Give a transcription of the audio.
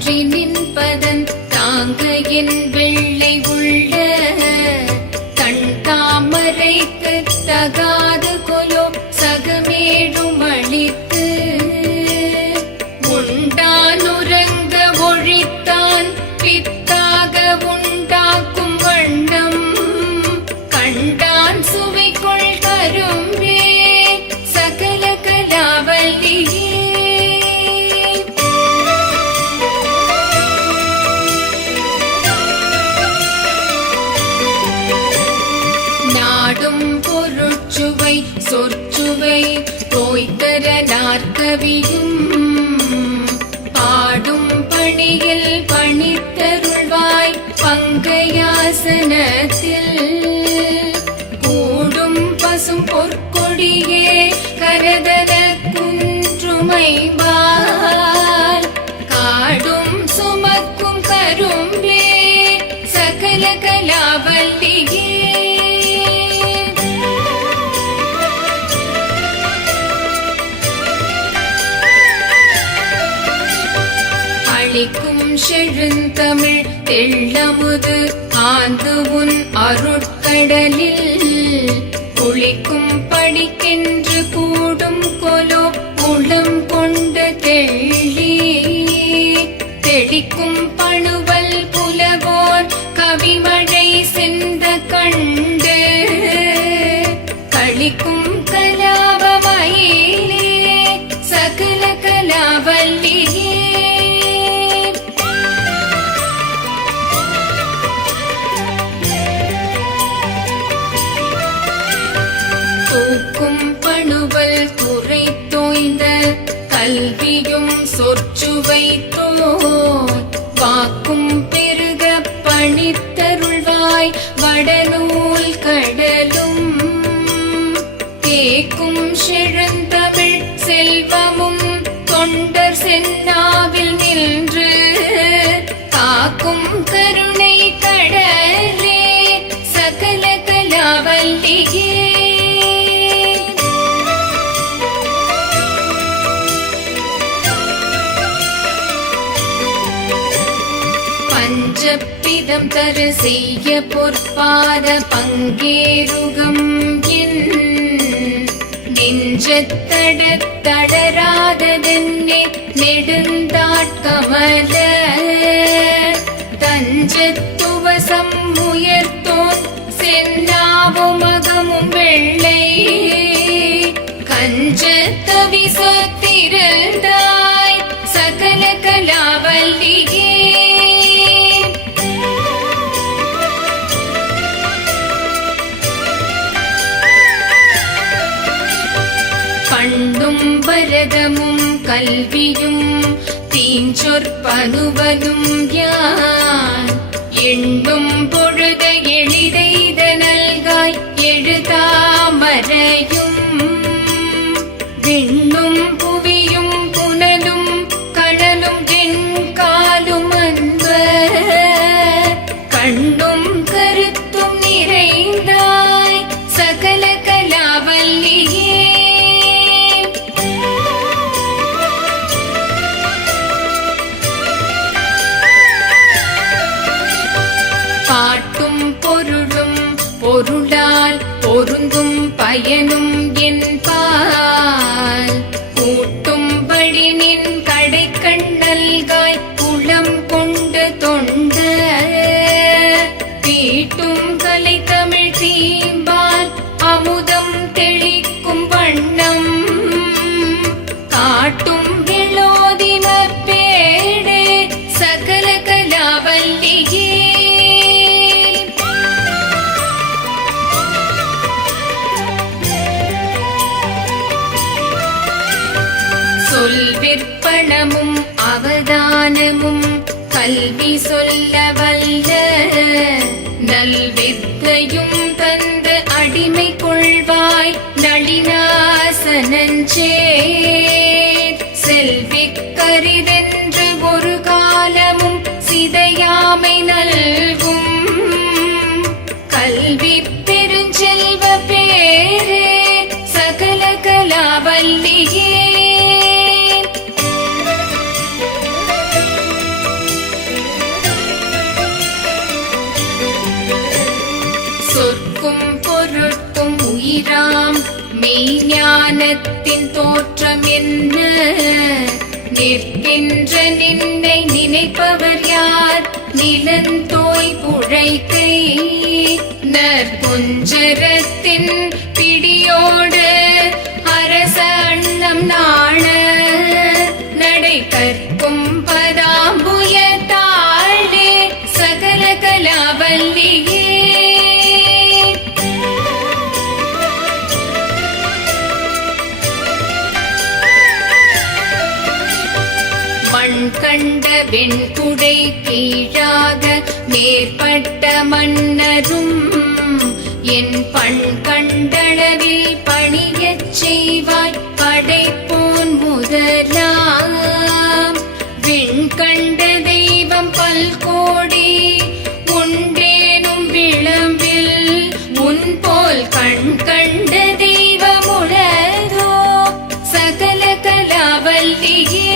தோன்றி நின்பதன் தாங்க என் வெள்ளை உள்ள கண் தாமரைக்கு தகாது கொலோ சகமேடும் அளித்து உண்டானுறங்க ஒழித்த சொற்சுவை தோய்தர நாற்கவியும் பாடும் பணியில் பணித்தருள்வாய் பங்கையாசனத்தில். கூடும் பசும் பொற்கொடியே கரதன குன்றுமை அளிக்கும் செழுந்தமிழ் தெள்ளமுது ஆந்து உன் அருட்கடலில். குளிக்கும் படிக்கென்று கூடும் கொலோ உளம் கொண்டு தெள்ளி தூக்கும் பணுவல் துறை தோய்ந்த கல்வியும் சொற்சுவை வாக்கும் பெருக பணித்தருள்வாய் வடநூல் கடலும். கேக்கும் செழுந்தமிழ் செல்வமும் தொண்டர் சென்னாவில் ஜப்பிதம் தரு செய்ய பொற்பாத பங்கேருகம் என். நெஞ்சத்தட தடராததென்னே ഭരതമും കൽവിയും തീഞ്ചൊർപ്പനുവനും ഞാൻ എണ്ണും പൊടി பொருந்தும் பயனும் கரணமும் அவதானமும் கல்வி சொல்ல வல்ல. நல்வித்தையும் தந்து அடிமை கொள்வாய் நளினாசனஞ்சே. ஞானத்தின் தோற்றம் என்ன? நிற்கின்ற நின்னை நினைப்பவர் யார்? நிலந்தோய் புழைக்கை நற்குஞ்சரத்தின் பிடியோடு அரச அண்ணம் நான் வெண்குடை கீழாக மேற்பட்ட மன்னரும் என் பண் கண்டளவில் பணியச் செய்வாய் படைப்போன் முதலாம். விண்கண்ட தெய்வம் பல்கோடி உண்டேனும் விளம்பில் உன் போல் கண் கண்ட தெய்வம் உளதோ சகல கலாவல்லியே